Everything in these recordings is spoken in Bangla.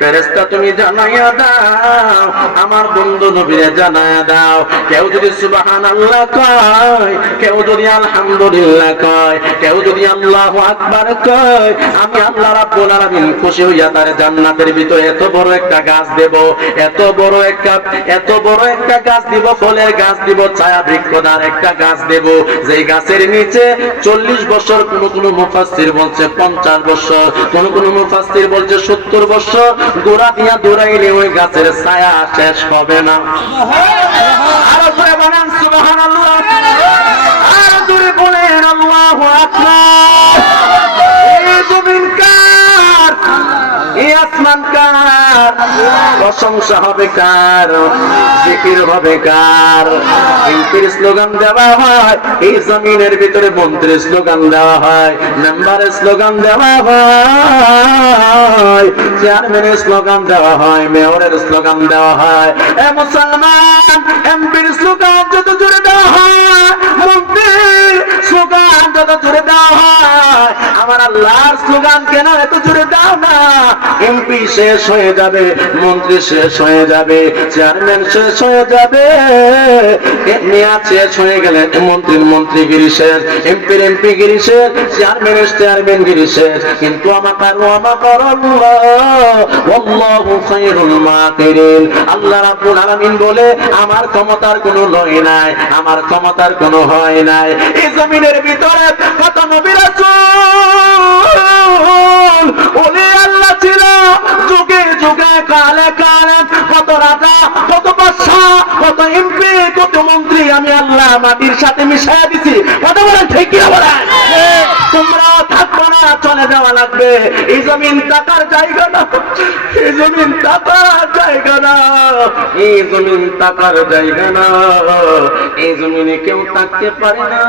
ফেরেশতা তুমি জানাইয়া দাও, আমার বন্ধু নবীরে জানাইয়া দাও, কেউ যদি সুবহানাল্লাহ কয়, কেউ যদি আলহামদুলিল্লাহ কয়, কেউ যদি আল্লাহু আকবার কয়, আমি আল্লাহ রাব্বুল আলামিন খুশি হইয়া তার জান্নাতের ভিতরে এত বড় একটা গাছ দেব, এত বড় একটা গাছ দিব, ফলের গাছ দিব, ছায়া বৃক্ষদার একটা গাছ দেব, যেই গাছের নিচে 40 বছর, কোন মুফাসসির বলছে 50 বছর, কোন মুফাসসির বলছে 70 বছর গোড়া দিয়া দৌড়াইলে ওই গাছের ছায়া শেষ হবে না। আরো জোরে বলেন সুবহানাল্লাহ, আরো জোরে বলেন আল্লাহু আকবার। এই জমিন কার, এই আসমান কার, প্রশংসা হবে কার, জিকির হবে কার? এমপির স্লোগান দেওয়া হয়, এই জমিনের ভিতরে মন্ত্রীর স্লোগান দেওয়া হয়, মেম্বারের স্লোগান দেওয়া হয়, চেয়ারম্যানের স্লোগান দেওয়া হয়, মেয়রের স্লোগান দেওয়া হয়। এ মুসলমান, এমপির স্লোগান যত জোরে দেওয়া হয়, মন্ত্রীর স্লোগান যত জোরে দেওয়া হয়, আমার আল্লাহর স্লোগান কেন এত জোরে দাও না? এমপি শেষ হয়ে যাবে, মন্ত্রী শেষ হয়ে যাবে, চেয়ারম্যান শেষ হয়ে যাবে, মেয়াদ শেষ হয়ে গেলে মন্ত্রীর মন্ত্রীগিরি শেষ, এমপির এমপিগিরি শেষ, চেয়ারম্যানের চেয়ারম্যানগিরি শেষ, কিন্তু আমার আল্লাহু খায়রুল মাকিরিন। আল্লাহ রাব্বুল আলামিন বলে আমার ক্ষমতার কোনো লয় নাই, আমার ক্ষমতার কোনো হয় নাই। এই জমিনের ভিতরে কত নবী রাসূল ওলি আল্লাহ ছিল, যুগে যুগে কালে কালে কত রাজা, কত বাদশা, কত এমপি, কত মন্ত্রী আমি আল্লাহ মাটির সাথে মিশাইয়া দিছি। কথা বলেন ঠিক কি বলেন? তোমরা থাকবো না, চলে যাওয়া লাগবে। এই জমিন টাকার জায়গা না, এই জমিন টাকার জায়গা না, এই জমিন টাকার জায়গা না, এই জমিনে কেউ থাকতে পারে না।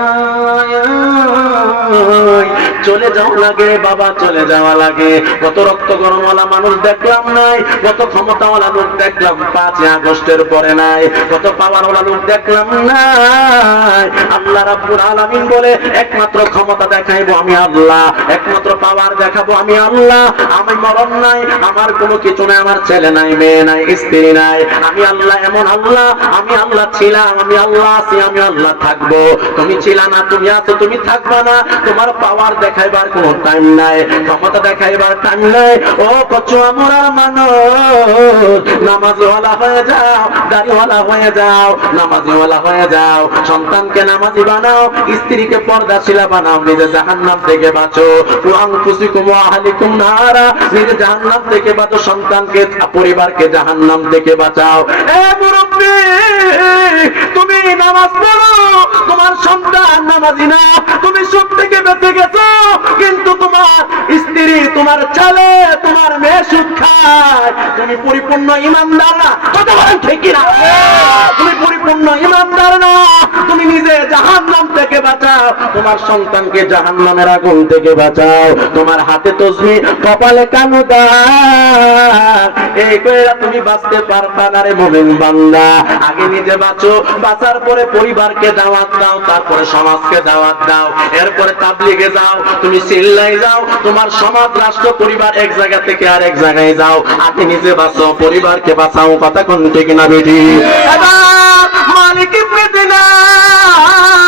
চলে যাওয়া লাগে বাবা, চলে যাওয়া লাগে। কত রক্ত গরমওয়ালা মানুষ দেখলাম নাই, কত ক্ষমতাওয়ালা লোক দেখলাম 5 আগস্টের পরে নাই, কত পাওয়ারওয়ালা লোক দেখলাম নাই। আল্লাহ রাব্বুল আলামিন বলে একমাত্র ক্ষমতা দেখাইবো আমি আল্লাহ, একমাত্র পাওয়ার দেখাবো আমি আল্লাহ। আমি মরণ নাই, আমার কোনো কিছু নাই, আমার ছেলে নাই, মেয়ে নাই, স্ত্রী নাই, আমি আল্লাহ এমন আল্লাহ। আমি আল্লাহ ছিলাম, আমি আল্লাহ আছি, আমি আল্লাহ থাকবো। তুমি ছিলা না, তুমি আছো, তুমি থাকবা না। তোমার পাওয়ার দেখাইবার কোনো টাইম নাই, ক্ষমতা দেখাইবার টাইম নাই। ও কচুয়া মোরা মানুষ, নামাজওয়ালা হয়ে যাও, দাড়িওয়ালা হয়ে যাও, নামাজিওয়ালা হয়ে যাও, সন্তানকে নামাজি বানাও, স্ত্রীকে পর্দাশীলা বানাও, নিজে জাহান্নাম থেকে বাঁচো। আনফুসিকুম ওয়া আহলিকুম নারা, নিজে জাহান্নাম থেকে বাঁচো, সন্তানকে, পরিবারকে জাহান্নাম থেকে বাঁচাও। এ মুরব্বি, তুমি নামাজ পড়ো, তোমার সন্তান নামাজি না, তুমি সব থেকে বেঁচে গেছো, কিন্তু তোমার স্ত্রী, তোমার ছেলে, তোমার মেয়ে সুদ খায়। তুমি পরিপূর্ণ ইমানদার না। কথা বলেন ঠিক না? তুমি পরিপূর্ণ ইমানদার না। তুমি নিজে জাহান্নাম থেকে বাঁচাও, তোমার সন্তানকে জাহান্নামের আগুন থেকে বাঁচাও। তোমার হাতে তসবিহ, কপালে কানুদার, এই কইরা তুমি বাঁচতে পারবা না রে মুমিন বান্দা। আগে নিজে বাঁচো, বাঁচার পরে পরিবারকে দাওয়াত দাও, তারপরে সমাজকে দাওয়াত দাও, এরপরে তাবলীগে যাও, তুমি চিল্লাই যাও, তোমার সমাজ, রাষ্ট্র, পরিবার এক জায়গা থেকে আরেক জায়গায় যাও। আগে নিজে বাঁচো, পরিবারকে বাঁচাও। কথা কোন ঠিক না বেটি? মালিক ইবনে দিনার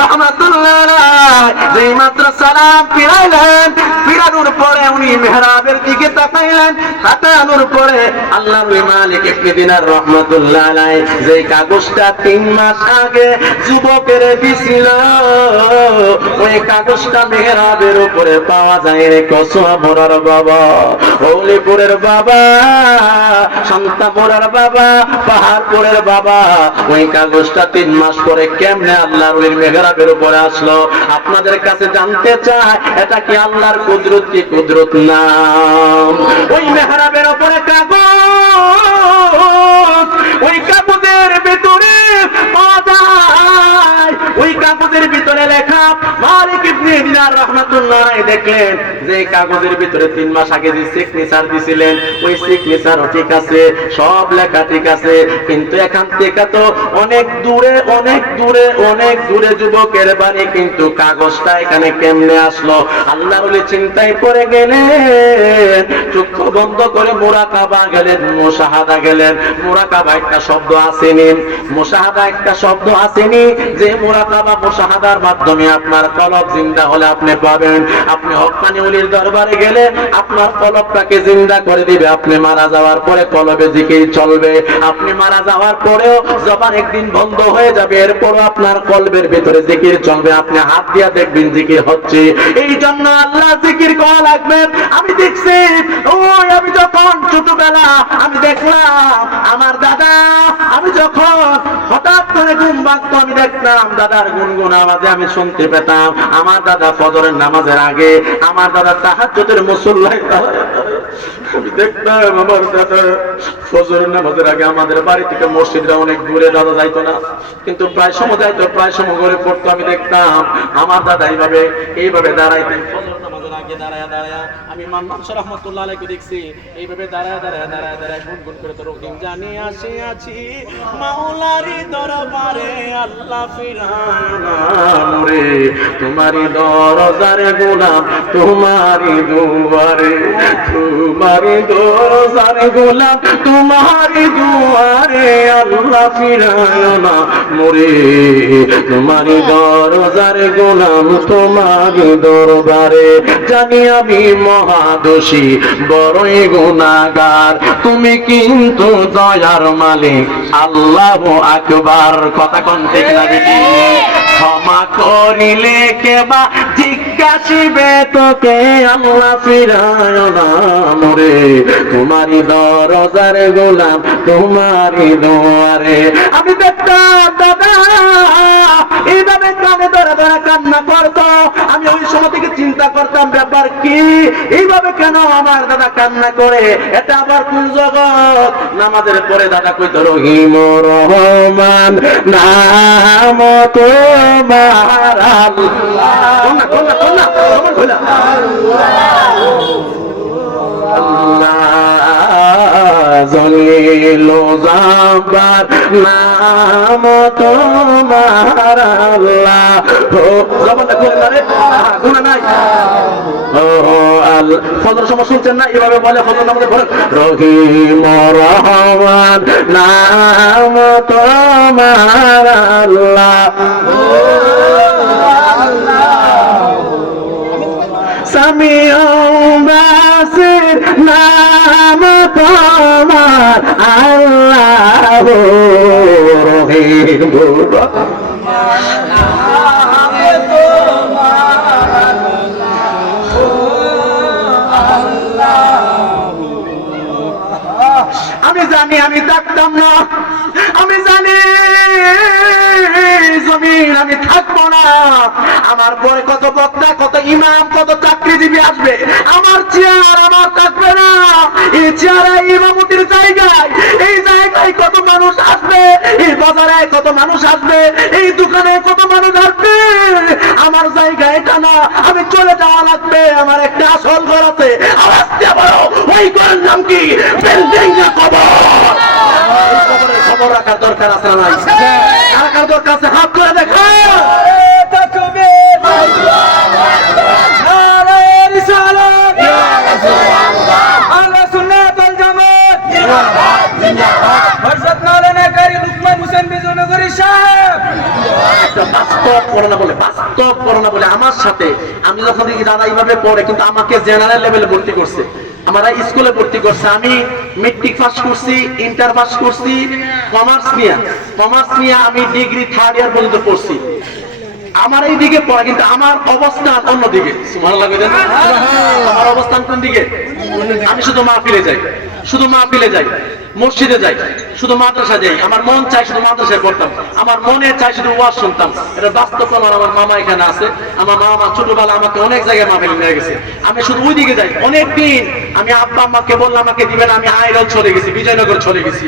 রাহমাতুল্লাহ আলাইহি যেই মাত্র সালাম ফিরাইলেন, ফিরানোর পরে উনি মিহরাবের দিকে তাকাইলেন, তাকানোর পরে আল্লাহর ওই মালিক ইবনে দিনার রাহমাতুল্লাহ আলাইহি যেই কাগজটা 3 মাস আগে যুবকের দিছিল, ওই কাগজটা মিহরাবের উপরে পাওয়া যায় রে। কসুয়া মোরার বাবা, হৌলিপুরের বাবা, সন্তাপুরের বাবা, পাহাড়পুরের বাবা, ওই কাগজটা 3 মাস পরে কেমনে আল্লাহর ওই মেহরাবের উপরে আসলো? আপনাদের কাছে জানতে চাই, এটা কি আল্লাহর কুদরত কি কুদরত না? ওই মেহরাবের উপরে কাগজ, ওই কাগজের ভিতরে পাওয়া যায়, ওই কাগজের ভিতরে লেখা। মালিক ইবনে দিনার রাহমাতুল্লাহ আলাইহি দেখলেন যে কাগজের ভিতরে 3 মাস আগে যে সিগনেচার দিছিলেন ওই সিগনেচারও ঠিক আছে, সব লেখা ঠিক আছে, কিন্তু এখান থেকে তো অনেক দূরে অনেক দূরে অনেক দূরে যুবকের বাড়ি, কিন্তু কাগজটা এখানে কেমনে আসলো? আল্লাহর ওলি চিন্তায় পড়ে গেলেন, চক্ষু বন্ধ করে মুরাকাবা গেলেন, মুশাহাদা গেলেন। মুরাকাবা একটা শব্দ আসেনি, মুশাহাদা একটা শব্দ আসেনি, যে মুরাকাবা মুশাহাদার মাধ্যমে আপনার কলব জিন্দা হলে আপনি পাবেন। আপনি হক্কানি ওলির দরবারে গেলে আপনার কলবটাকে জিন্দা করে দিবে। আপনি মারা যাওয়ার পরে কলবে জিকির চলবে, আপনি মারা যাওয়ার পরেও জবান একদিন বন্ধ হয়ে যাবে, এরপরও আপনার কলবের ভিতরে জিকির চলবে। আপনি হাত দিয়া দেখবেন জিকির হচ্ছে। এই জন্য আল্লাহ জিকির করা লাগবে। আমি দেখছি ওই আমি যখন ছোটবেলা আমি দেখলাম আমার দাদা, আমি যখন হঠাৎ করে ঘুম ভাঙতো আমি দেখতাম দাদার গুনগুন আওয়াজে আমি শুনতে পেতাম আমার দাদা ফজরের নামাজের আগে, আমার দাদা তাহাজ্জুদের মুসল্লায় আমি দেখতাম আমার দাদা ফজরের নামাজের আগে। আমাদের বাড়ি থেকে মসজিদটা অনেক দূরে, দাদা যাইতো না, কিন্তু প্রায় সময় যাইতো, প্রায় সময় ঘরে পড়তো। আমি দেখতাম আমার দাদা এইভাবে দাঁড়াইতেন ফজর নামাজের আগে দাঁড়ায় দাঁড়ায়। আমি মান্নান শাহ রাহমাতুল্লাহ আলাইহি দেখছি এইভাবে দাঁড়ায় দাঁড়ায় দাঁড়ায় দাঁড়ায় গুনগুন করে তো রহিম জানি আসিয়াছি মাওলারি দরবারে আল্লাহ ফিরায় না মোরে, তোমারই দরজারে গোলাম তোমারই দুয়ারে, তোমারই দরজারে গোলাম তোমারই দুয়ারে আল্লাহ ফিরায় না মোরে, তোমারই দরজারে গোলাম তোমারই দরবারে। জানি আমি মহাদোষী বড়ই গুনাহগার, তুমি কিন্তু দয়ার মালিক আল্লাহু আকবার। কথা কোন ঠিক না বেটি? ক্ষমা করিলে কেবা জিজ্ঞাসিবে তোকে আল্লাহ ফিরায় না মোরে, তোমারই দরজার গোলাম তোমারই দুয়ারে। আমি দেখতাম দাদা এইভাবে কানে ধরে ধরে কান্না করতো। আমি ওই সময় থেকে চিন্তা করতাম ব্যাপার কি, এইভাবে কেন আমার দাদা কান্না করে, এটা আবার কোন জগৎ? নামাজের পরে দাদা কইতো রহিম রহমান নাম তোমার আল্লাহ, জলিল জাব্বার নাম তোমার আল্লাহ। জবানটা খুলে না রে, গুনাহ নাই। ফজর সময় শুনছেন না, এভাবে বলে ফজর নামাজে পড়ে রহিম রহমান নাম তোমার আল্লাহ, সামিউ বাসির নাম তোমার আল্লাহ, রহিম আমি জানি আমি থাকতাম না, আমি জানি জমিন আমি থাকবো না। আমার পরে কত বক্তা, কত ইমাম, কত চাকরিজীবী আসবে, আমার চেয়ার আমার থাকবে না। এই চেয়ারে ইমামতির জায়গায়, এই জায়গায় কত মানুষ আসবে, এই বাজারে কত মানুষ আসবে, এই দোকানে কত মানুষ আসবে, আমার জায়গা এটা না। আমি চলে যাওয়া লাগবে, আমার একটা আসল ঘর আছে। আওয়াজ দিয়ে বলো ওই ঘরের নাম কি? বিল্ডিং না কবর? খবর রাখার দরকার আছে না? রাখার দরকার আছে, হাত করে দেখা। বাস্তব করোনা বলে আমার সাথে আমি যখন দেখি দাদা এইভাবে পড়ে, কিন্তু আমাকে জেনারেল লেভেলে ভর্তি করছে, আমরা স্কুলে ভর্তি করছে। আমি মেট্রিক পাস করছি, ইন্টার পাস করছি, কমার্স নিয়ে আমি ডিগ্রি 3rd ইয়ার পর্যন্ত পড়ছি। আমার এই দিকে পড়া, কিন্তু আমার অবস্থান অন্যদিকে। সুবহানাল্লাহ। আমার অবস্থান কোন দিকে? আমি শুধু মাহফিলে যাই, মসজিদে যাই, শুধু মাদ্রাসা যাই। আমার মন চাই শুধু মাদ্রাসায় পড়তাম, আমার মনে চাই শুধু ওয়াজ শুনতাম। এটা বাস্তব প্রমাণ। আমার মামা এখানে আছে, আমার মামা ছোটবেলা আমাকে অনেক জায়গায় মাহফিলে নিয়ে গেছে, আমি শুধু ওই দিকে যাই। অনেকদিন আমি আব্বা আম্মাকে বললাম আমাকে দিবেন, আমি আইরল চলে গেছি, বিজয়নগর চলে গেছি।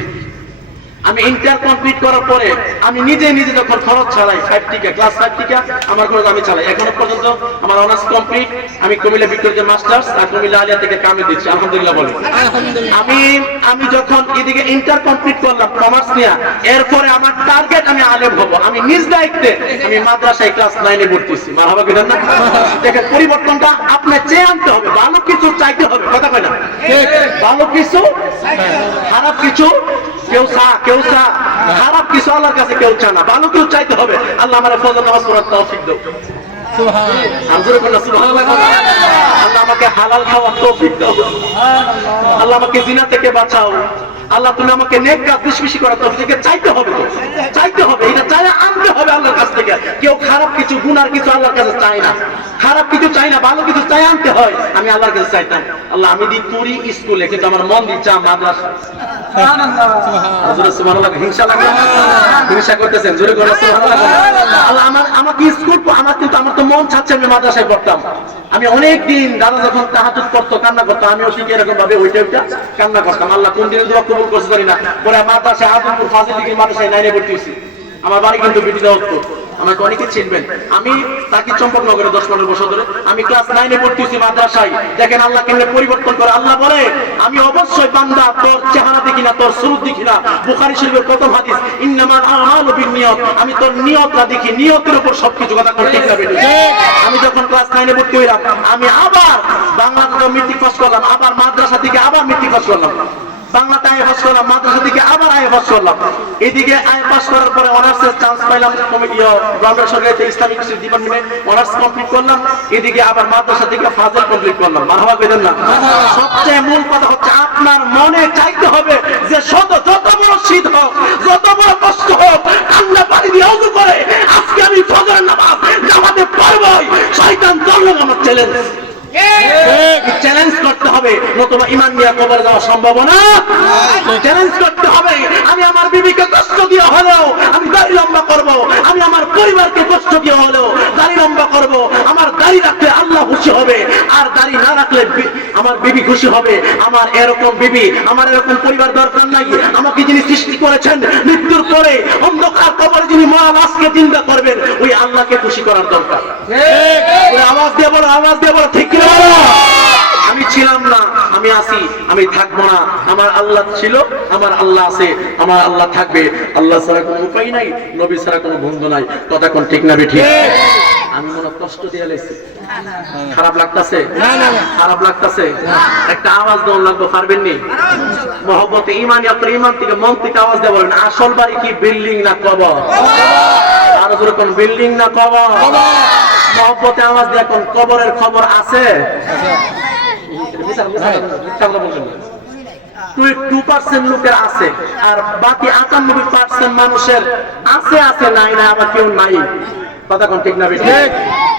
আমি ইন্টার কমপ্লিট করার পরে আমি নিজে যখন খরচ চালাই 5 টিকা ক্লাস 5 টিকা আমার খরচ আমি চালাই। এখনো পর্যন্ত আমার অনার্স কমপ্লিট, আমি কুমিল্লা ভিক্টোরিয়া মাস্টার্স আর কুমিল্লা আলিয়া থেকে কামে দিচ্ছি, আলহামদুলিল্লাহ বলি। আমি যখন এদিকে ইন্টার কমপ্লিট করলাম কমার্স নিয়ে, এরপরে আমার টার্গেট আমি আলেম হব। আমি নিজ দায়িত্বে আমি মাদ্রাসায় ক্লাস 9 পড়তেছি। মারহাবা কিনা না? দেখেন পরিবর্তনটা আপনি চেয়ে আনতে হবে, ভালো কিছু চাইতে হবে, কথা কয় না? ভালো কিছু, খারাপ কিছু কেউ চা খারাপ কিছু আল্লাহর কাছে কেউ চায় না, ভালো কেউ চাইতে হবে। আল্লাহ আমার ফজর নামাজ পড়ার তৌফিক দাও, সুবহানাল্লাহ। আল্লাহ আমাকে হালাল খাওয়ার তৌফিক দাও, আল্লাহ আমাকে জিনা থেকে বাঁচাও। আল্লাহ তুমি আমাকে নেক কাজ বেশি বেশি করার তৌফিক চাইতে হবে, চাইতে হবে, এটা চাই আনতে হবে আল্লাহর কাছ থেকে। কেউ খারাপ কিছু গুনার কিছু আল্লাহর কাছে চায় না, খারাপ কিছু চাই না, ভালো কিছু চাই আনতে হয়। আমি আল্লাহর কাছে চাইতাম আল্লাহ আমি দিই পুরি স্কুলে, কিন্তু আমার মন দিচ্ছে মাদ্রাসা। হিংসা লাগে, হিংসা করতেছেন জোরে করে আল্লাহ আমাকে স্কুল, আমার কিন্তু আমার তো মন চাচ্ছে আমি মাদ্রাসায় পড়তাম। আমি অনেক দিন দাদা যখন তাহাজ্জুদ পড়তো কান্না করতাম, আমিও ঠিক এরকম ভাবে ওইটা কান্না করতাম। আল্লাহ কোন দিনে দোয়া কবুল করতে পারি না। পরে মাদ্রাসায় আদমপুর ফাজিল ডিগ্রি মাদ্রাসায় 9 পড়তে হয়েছি। আমার বাড়ি কিন্তু বিটি দাওয়াতপুর, আমাকে অনেকে চিনবেন। আমি তাকি চম্পকনগরে 10-15 বছর ধরে আমি ক্লাস 9 পড়তেছি মাদ্রাসায়। দেখেন আল্লাহ কেমনে পরিবর্তন করে। আল্লাহ বলে আমি অবশ্যই বান্দা তোর চেহারা দেখি না, তোর সুরত দেখি না। বুখারী শরীফের প্রথম হাদিস ইন্নামাল আমালু বিন্নিয়াত, আমি তোর নিয়তটা দেখি, নিয়তের উপর সবকিছু। কথা ঠিক না বেটি? আমি যখন ক্লাস 9 ভর্তি হইলাম, আমি আবার বাংলাতে মেট্রিক পাস করলাম, আবার মাদ্রাসা থেকে আবার মেট্রিক পাস করলাম, বাংলাতে আইএ পাস করলাম, মাদ্রাসা থেকে আবার আইএ পাস করলাম। এদিকে আইএ পাস করার পরে অনার্সের চান্স পাইলাম গভর্নমেন্ট সরকারি ইসলামিক ডিপার্টমেন্টে অনার্স কমপ্লিট করলাম। এদিকে আবার মাদ্রাসা থেকে ফাজিল কমপ্লিট করলাম। মারহাবা কইলেন না? সবচেয়ে মূল কথা হচ্ছে আপনার মনে চাইতে হবে যে যত বড় শীত হোক, যত বড় কষ্ট হোক, কান্না পানি দিয়ে ওযু করে আজকে আমি ফজরের নামাজ জামাতে পড়বই। শয়তান চললো আমার চ্যালেঞ্জ, চ্যালেঞ্জ করতে হবে, নতুবা ঈমান নিয়ে কবরে যাওয়া সম্ভব না। চ্যালেঞ্জ করতে হবে আমি আমার বিবিকে কষ্ট দিয়ে হলেও আমি দাড়ি লম্বা করব, আমি আমার পরিবারকে কষ্ট দিয়ে হলেও দাড়ি লম্বা করব। আমার দাড়ি রাখলে আল্লাহ খুশি হবে, আর দাড়ি না রাখলে আমার বিবি খুশি হবে। আমার এরকম বিবি, আমার এরকম পরিবার দরকার নাই। আমাকে যিনি সৃষ্টি করেছেন, মৃত্যুর পরে অন্ধকার কবরে যিনি মহারাজকে চিন্তা করবেন, ওই আল্লাহকে খুশি করার দরকার। আওয়াজ দিয়ে বলো, আওয়াজ দিয়ে বলো, ঠিক কিনা? আমি ছিলাম না, আমি আছি, আমি থাকবো না। আমার আল্লাহ ছিল, আমার আল্লাহ আছে, আমার আল্লাহ থাকবে। আল্লাহ ছাড়া কোনো উপায় নাই, নবী ছাড়া কোনো বন্ধু নাই। কথা কোন ঠিক না বেঠিক? আমি মনে কষ্ট দিয়ে লেছি, খারাপ লাগতেছে? খারাপ লাগতেছে? একটা আওয়াজ দেওয়া লাগবে, পারবেন নি? মহব্বতে ইমানি, আপনার ইমান থেকে মন থেকে আওয়াজ দিয়ে বলেন আসল বাড়ি কি বিল্ডিং না কবর? আরো জোরে কোন বিল্ডিং না কবর? মহব্বতে আওয়াজ দিয়ে কোন কবরের খবর আছে? 2% লোকের আছে, আর বাকি 98% মানুষের আছে, আছে নাই না, আবার কেউ নাই। কথা কোন ঠিক না বেঠিক?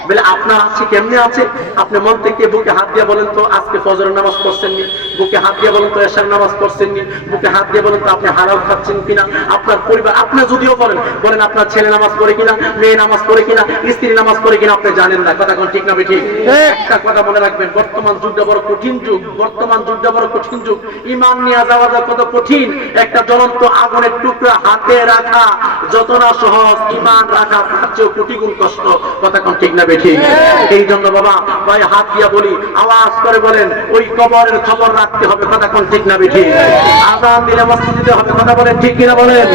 বলে আপনার আছে, কেমনে আছে? আপনি মন থেকে বুকে হাত দিয়ে বলেন তো আজকে ফজরের নামাজ পড়ছেন নি? বুকে হাত দিয়ে বলেন তো এশার নামাজ পড়ছেন নি? বুকে হাত দিয়ে বলেন তো আপনি হারাম খাচ্ছেন কিনা? আপনার পরিবার, আপনি যদিও বলেন আপনার ছেলে নামাজ পড়ে কিনা, মেয়ে নামাজ পড়ে কিনা, স্ত্রী নামাজ পড়ে কিনা, আপনি জানেন না। কথা কোন ঠিক না বেঠিক? একটা কথা মনে রাখবেন, বর্তমান যুগটা বড় কঠিন যুগ, বর্তমান যুগটা বড় কঠিন যুগ। ঈমান নিয়ে যাওয়া কত কঠিন। একটা জ্বলন্ত আগুনের টুকরা হাতে রাখা যত না সহজ, ঈমান রাখা তার চেয়েও কোটি গুণ কষ্ট। কথা কোন ঠিক না বেঠিক? এই জন্য বাবা ভাই হাত দিয়া বলি, আওয়াজ করে বলেন ওই কবরের খবর রাখতে হবে। কথা কোন ঠিক না বেঠিক? আযান দিলে মসজিদে হবে। কথা বলেন ঠিক কিনা বলেন?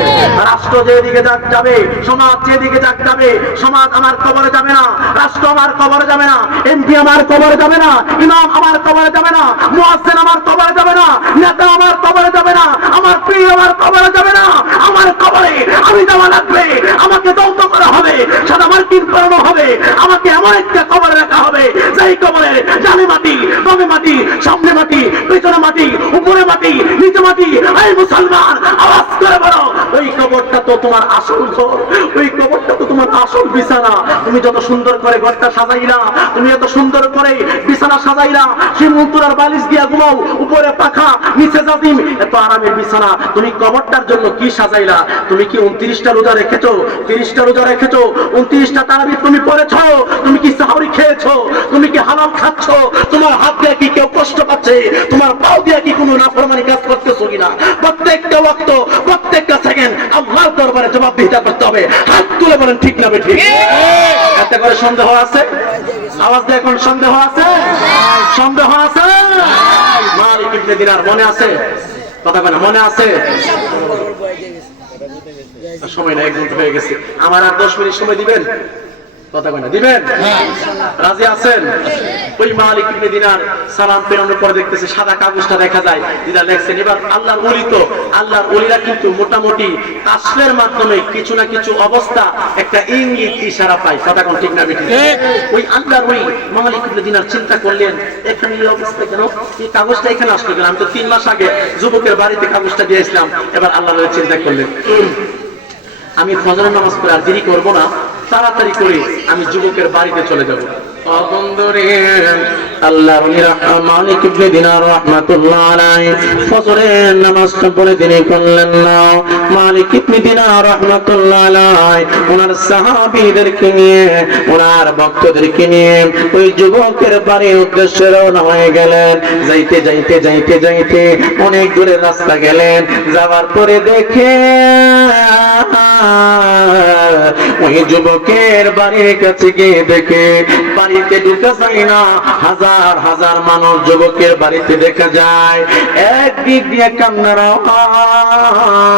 রাষ্ট্র যেদিকে যাবে, সমাজ যেদিকে যাবে, সমাজ আমার কবরে যাবে না, রাষ্ট্র আমার কবরে যাবে না, এমপি আমার কবরে যাবে না, ইমাম আমার কবরে যাবে না, মুয়াজ্জিন আমার কবরে যাবে না, নেতা আমার কবরে যাবে না, আমার পীর আমার কবরে যাবে না। আমার কবরে আমি যাওয়া লাগবে, আমাকে দৌত করা হবে, সাদা মার্কিন করানো হবে, আমাকে এমন একটা কবরে রাখা হবে যেই কবরে জানে মাটি, বামে মাটি, সামনে মাটি, পিছনে মাটি, উপরে মাটি, নিচে মাটি। এই মুসলমান আওয়াজ করে বলো, ওই কবরটা তো তোমার আসল ঘর, ওই কবরটা তো তোমার আসল বিছানা। তুমি যত সুন্দর করে ঘরটা সাজাইলা, তুমি এত সুন্দর করে বিছানা সাজাইলা, শিমুলতুরার বালিশ দিয়া ঘুমাও, উপরে পাখা, নিচে জাজিম, এত আরামের বিছানা। তুমি কবরটার জন্য কি সাজাইলা? তুমি কি 29টা রোজা রেখেছো? 30টা রোজা রেখেছো? 29টা তারাবি তুমি পড়েছো? তুমি কি সাহরি খেয়েছো? তুমি কি হালাল খাচ্ছো? তোমার হাত দিয়ে কি কেউ কষ্ট পাচ্ছে? তোমার পাও দিয়ে কি কোনো নাফরমানি কাজ করতেছো কিনা? প্রত্যেকটা ওয়াক্ত, প্রত্যেকটা সেকেন্ড আল্লাহর দরবারে জবাবদিহিতা করতে হবে। হাত তুলে বলেন ঠিক না বেঠিক? এতে করে সন্দেহ আছে? আওয়াজ দিয়ে এখন সন্দেহ আছে? সন্দেহ আছে? মালিক ইবনে দিনার মনে আছে? কথা বলে মনে আছে? সময় না, 1 ঘন্টা হয়ে গেছে। আমার আর 10 মিনিট সময় দিবেন? কথা বলে দিবেন? রাজি আছেন? ওই মালিক ইবনে দিনার সালাম পেরানোর পরে দেখতেছে সাদা কাগজটা দেখা যায়, যেটা লেখছেন। এবার আল্লাহর ওলি তো, আল্লাহর ওলিরা কিন্তু মোটামুটি কাশফের মাধ্যমে কিছু না কিছু অবস্থা, একটা ইঙ্গিত ইশারা পায়। কথা কোন ঠিক না বেঠিক? ওই আল্লাহর ওই মালিক ইবনে দিনার চিন্তা করলেন, এখানে এই অবস্থা কেন, এই কাগজটা এখানে আসলো কেন? আমি তো 3 মাস আগে যুবকের বাড়িতে কাগজটা দিয়েছিলাম। এবার আল্লাহর ওলি চিন্তা করলেন, আমি ফজরের নামাজ পড়ে আর দেরি করবো না, তাড়াতাড়ি করে আমি যুবকের বাড়িতে চলে যাব। আল্লাহর ওলি মালিক ইবনে দিনার রাহমাতুল্লাহ আলাইহি ফজরের নামাজটা পড়ে দেরি করলেন না। মালিক ইবনে দিনার রাহমাতুল্লাহ আলাইহি ওনার সাহাবীদেরকে নিয়ে, ওনার ভক্তদেরকে নিয়ে ওই যুবকের বাড়ির উদ্দেশ্যে রওনা হয়ে গেলেন। যাইতে যাইতে যাইতে যাইতে অনেক দূরের রাস্তা গেলেন। যাওয়ার পরে দেখে ওই যুবকের বাড়ির কাছে গিয়ে দেখে বাড়িতে ঢুকা যায় না। হাজার হাজার মানুষ যুবকের বাড়িতে দেখা যায়। একদিক দিয়ে কান্নার আওয়াজ,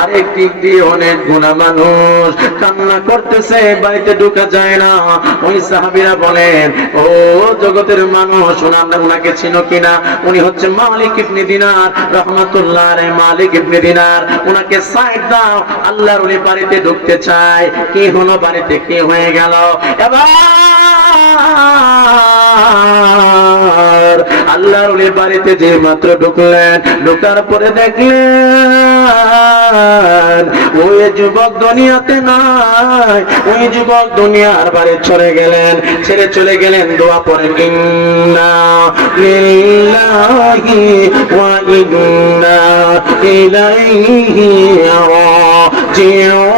আরেক দিক দিয়ে অনেক গুণা মানুষ কান্না করতেছে, বাড়িতে ঢুকা যায় না। ওই সাহাবীরা বলেন, ও জগতের মানুষ, ওনাকে চিনো কিনা? উনি হচ্ছে মালিক ইবনে দিনার রাহমাতুল্লাহ আলাইহি। মালিক ইবনে দিনার, ওনাকে সাইড দাও, আল্লাহর ওলি বাড়িতে ঢুকতে চায়। কি হলো বাড়িতে, কি হয়ে গেল? এবার আল্লাহর ওলি বাড়িতে যে মাত্র ঢুকলেন, ঢোকার পরে দেখলেন ওই যুবক দুনিয়াতে নাই। ওই যুবক দুনিয়ার বাড়ি চলে গেলেন, ছেড়ে চলে গেলেন। দোয়া পড়েন, ইন্না লিল্লাহি ওয়া ইন্না ইলাইহি রাজিউন।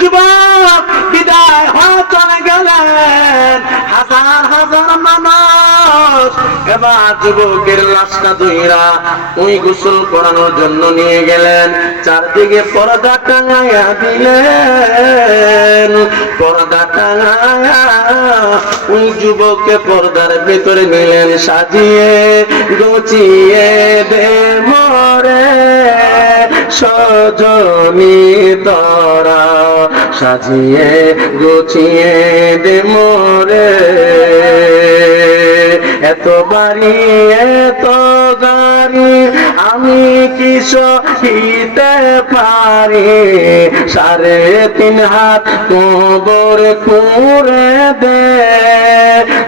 যুবক বিদায় হয়ে চলে গেলেন। হাজার হাজার মানুষ এবার যুবকের লাশটা ধুইরা ওই গোসল করানোর জন্য নিয়ে গেলেন। চারদিকে পর্দা টাঙাইয়া দিলেন। পর্দা টাঙাইয়া ওই যুবককে পর্দার ভেতরে নিলেন। সাজিয়ে গুছিয়ে দে মরে সজনী তরা, সাজিয়ে গুছিয়ে দে মরে। এত বাড়ি এত গাড়ি আমি কি সহিতে পারি? 3.5 হাত কবর করে দে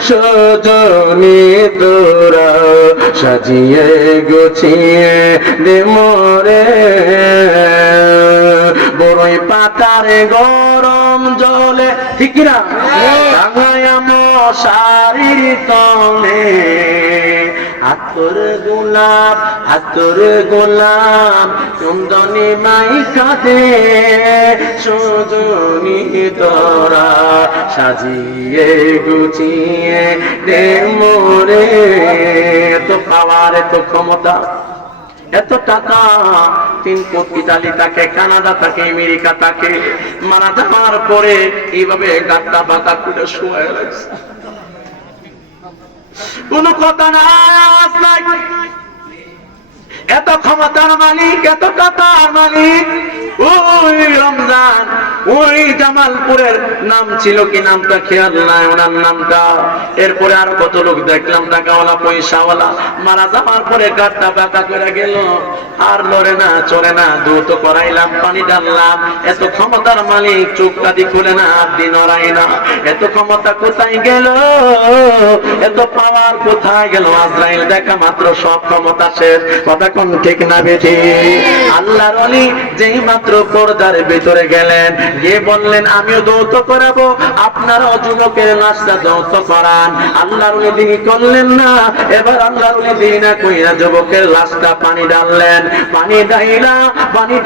সজনী তোরা, সাজিয়ে গুছিয়ে দে মরে। বড়ই পাতার গরম জলে, ঠিক না, টাঙায়া মশারির তলে। আতর গোলাপ, আতর গোলাপ চন্দনে মাইখা দে সজনী তোরা, সাজিয়ে গুছিয়ে দে মোরে। এত পাওয়ার, এত ক্ষমতা, এত টাকা। 3 কোটি ইতালি থাকে, কানাডা থাকে, আমেরিকা থাকে। মারা যাওয়ার পরে এইভাবে গাড্ডা বাঁকা করে শুয়ে রাখছে। কোন কথা নাই। এত ক্ষমতার মালিক, এত টাকার মালিক। ওই রমজান, ওই জামালপুরের নাম ছিল কি, নামটা খেয়াল নাই ওনার নামটা। এরপরে আর কত লোক দেখলাম টাকাওয়ালা পয়সাওয়ালা, মারা যাওয়ার পরে গাড়টা বাঁকা করে গেল। আর লড়ে না, চড়ে না, দ্রুত করাইলাম, পানি ঢাললাম। এত ক্ষমতার মালিক চোখটা দি খুলে না, আপনি নড়াই না। এত ক্ষমতা কোথায় গেল? এত পাওয়ার কোথায় গেল? আজরাইল দেখা মাত্র সব ক্ষমতা শেষ। কথা কোন ঠিক না বেঠি? আল্লাহর ওলি যেই মাত্র পর্দার ভিতরে গেলেন, গিয়ে বললেন, আমিও দৌত করাবো, আপনারাও যুবকের লাশটা দৌত করান। আল্লাহর ওলি তিনি করলেন না। এবার আল্লাহর ওলি তিনি না কইরা যুবকের লাশটা পানি ঢাললেন। পানি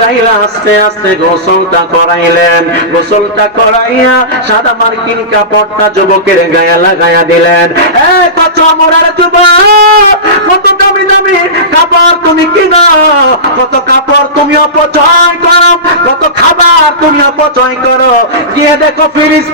ডাইলা আস্তে আস্তে গোসলটা করাইলেন। গোসলটা করাইয়া সাদা মার্কিন কাপড়টা যুবকের গায়ে লাগাইয়া দিলেন। কত মোড়ার যুবক, কত দামি দামি কাপড় অপচয় করো, গিয়ে দেখো ফ্রিজ